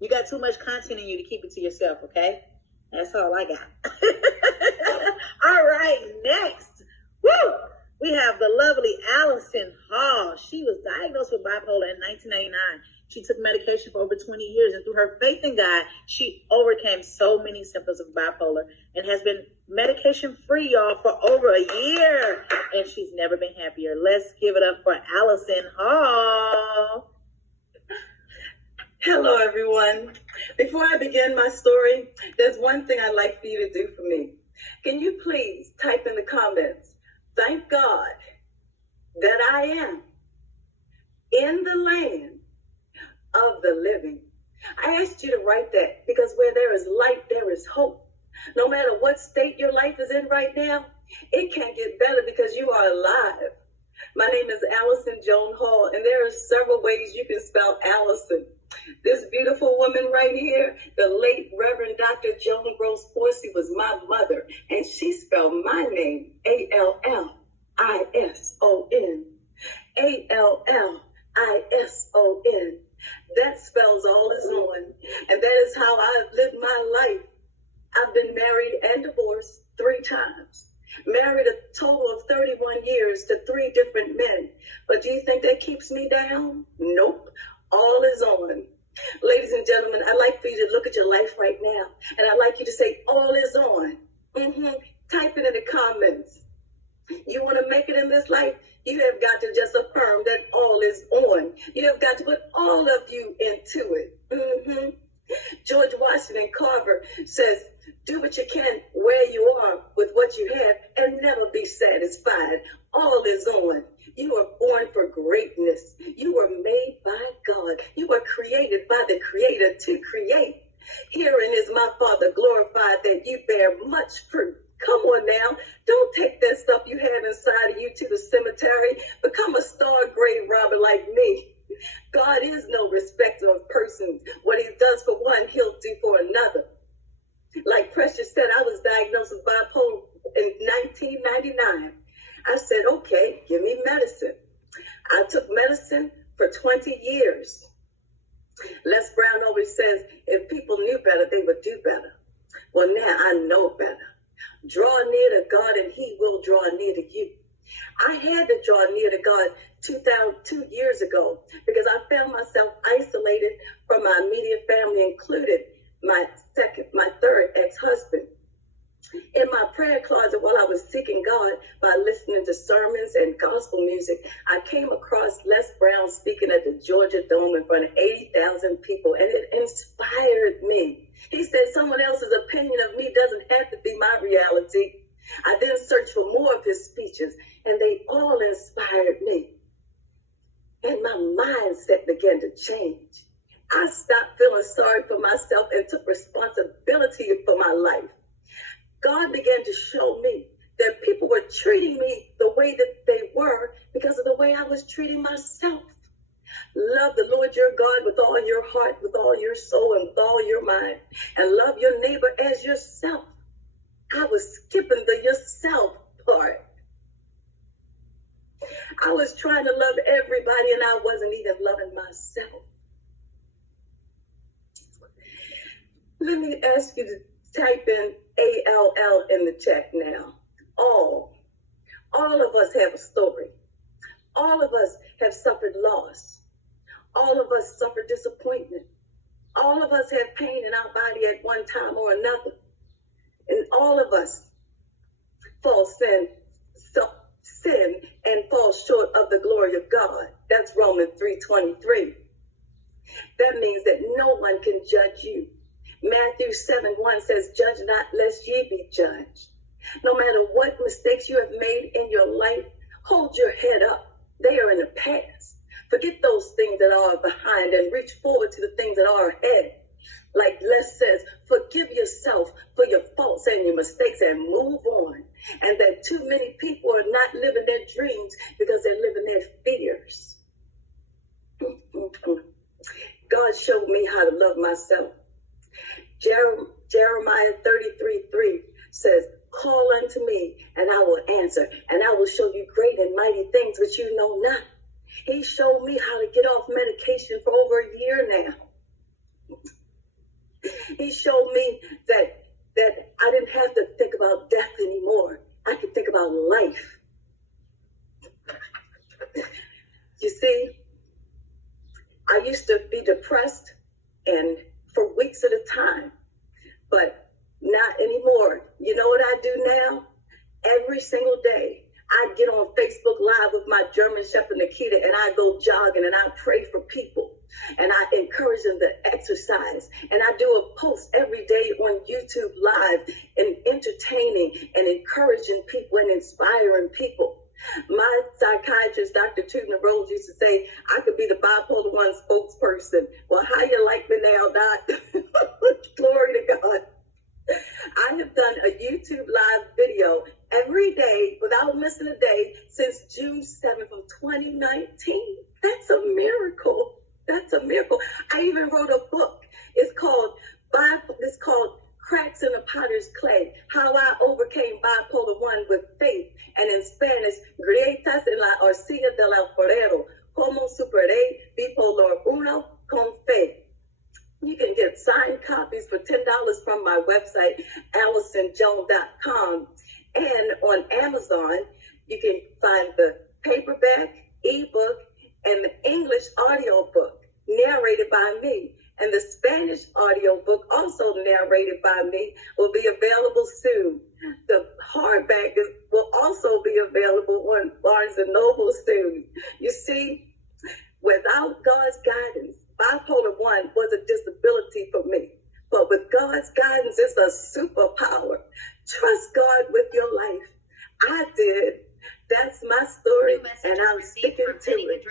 You got too much content in you to keep it to yourself, okay? That's all I got. All right, next. Woo! We have the lovely Allison Hall. She was diagnosed with bipolar in 1999. She took medication for over 20 years, and through her faith in God, she overcame so many symptoms of bipolar and has been medication-free, y'all, for over a year. And she's never been happier. Let's give it up for Allison Hall. Hello, everyone. Before I begin my story, there's one thing I'd like for you to do for me. Can you please type in the comments, "Thank God that I am in the land of the living"? I asked you to write that because where there is light, there is hope. No matter what state your life is in right now, it can't get better because you are alive. My name is Allison Joan Hall, and there are several ways you can spell Allison. This beautiful woman right here, the late Reverend Dr. Joan Rose Forsey, was my mother, and she spelled my name Allison. Allison. That spells all is on, and that is how I've lived my life. I've been married and divorced 3 times. Married a total of 31 years to 3 different men. But do you think that keeps me down? Nope. All is on. Ladies and gentlemen, I'd like for you to look at your life right now, and I'd like you to say, all is on. Type it in the comments. You want to make it in this life? You have got to just affirm that all is on. You have got to put all of you into it. George Washington Carver says, do what you can where you are with what you have and never be satisfied. All is on. You are born for greatness. You were made by God. You were created by the Creator to create. Herein is my Father glorified that you bear much fruit. Come on now. Don't take that stuff you have inside of you to the cemetery. Become a star grave robber like me. God is no respecter of persons. What he does for one, he'll do for another. Like Precious said, I was diagnosed with bipolar in 1999. I said, okay, give me medicine. I took medicine for 20 years. Les Brown always says, if people knew better, they would do better. Well, now I know better. Draw near to God and he will draw near to you. I had to draw near to God 2 years ago because I found myself isolated from my immediate family, included my third ex-husband. In my prayer closet while I was seeking God by listening to sermons and gospel music, I came across Les Brown speaking at the Georgia Dome in front of 80,000 people, and it inspired me. He said someone else's opinion of me doesn't have to be my reality. I then searched for more of his speeches, and they all inspired me. And my mindset began to change. I stopped feeling sorry for myself and took responsibility for my life. God began to show me that people were treating me the way that they were because of the way I was treating myself. Love the Lord your God with all your heart, with all your soul, and with all your mind. And love your neighbor as yourself. I was skipping the yourself part. I was trying to love everybody and I wasn't even loving myself. Let me ask you to type in ALL in the chat now. All of us have a story. All of us have suffered loss. All of us suffer disappointment. All of us have pain in our body at one time or another. And all of us fall sin and fall short of the glory of God. That's Romans 3:23. That means that no one can judge you. Matthew 7:1 says, judge not lest ye be judged. No matter what mistakes you have made in your life, hold your head up. They are in the past. Forget those things that are behind and reach forward to the things that are ahead. Like Les says, forgive yourself for your faults and your mistakes and move on. And that too many people are not living their dreams because they're living their fears. God showed me how to love myself. Jeremiah 33:3 says, call unto me and I will answer, and I will show you great and mighty things which you know not. He showed me how to get off medication for over a year now. He showed me that I didn't have to think about death anymore. I could think about life. You see, I used to be depressed and for weeks at a time, but not anymore. You know what I do now? Every single day, I get on Facebook Live with my German Shepherd Nikita, and I go jogging and I pray for people and I encourage them to exercise. And I do a post every day on YouTube Live and entertaining and encouraging people and inspiring people. My psychiatrist, Dr. Tuna Rose, used to say, I could be the bipolar 1 spokesperson. Well, how you like me now, Doc? Glory to God. I have done a YouTube Live video every day without missing a day since June 7th of 2019. That's a miracle. That's a miracle. I even wrote a book. It's called Cracks in the Potter's Clay, How I Overcame Bipolar 1 with Faith, and in Spanish, Grietas en la Arcilla del Alfarero, Como Superé Bipolar 1 con Fe. You can get signed copies for $10 from my website, AllisonJoan.com. And on Amazon, you can find the paperback, ebook, and the English audiobook narrated by me. And the Spanish audiobook, also narrated by me, will be available soon. The hardback will also be available on Barnes & Noble soon. You see, without God's guidance, bipolar 1 was a disability for me. But with God's guidance, it's a superpower. Trust God with your life. I did. That's my story, and I'm sticking to it.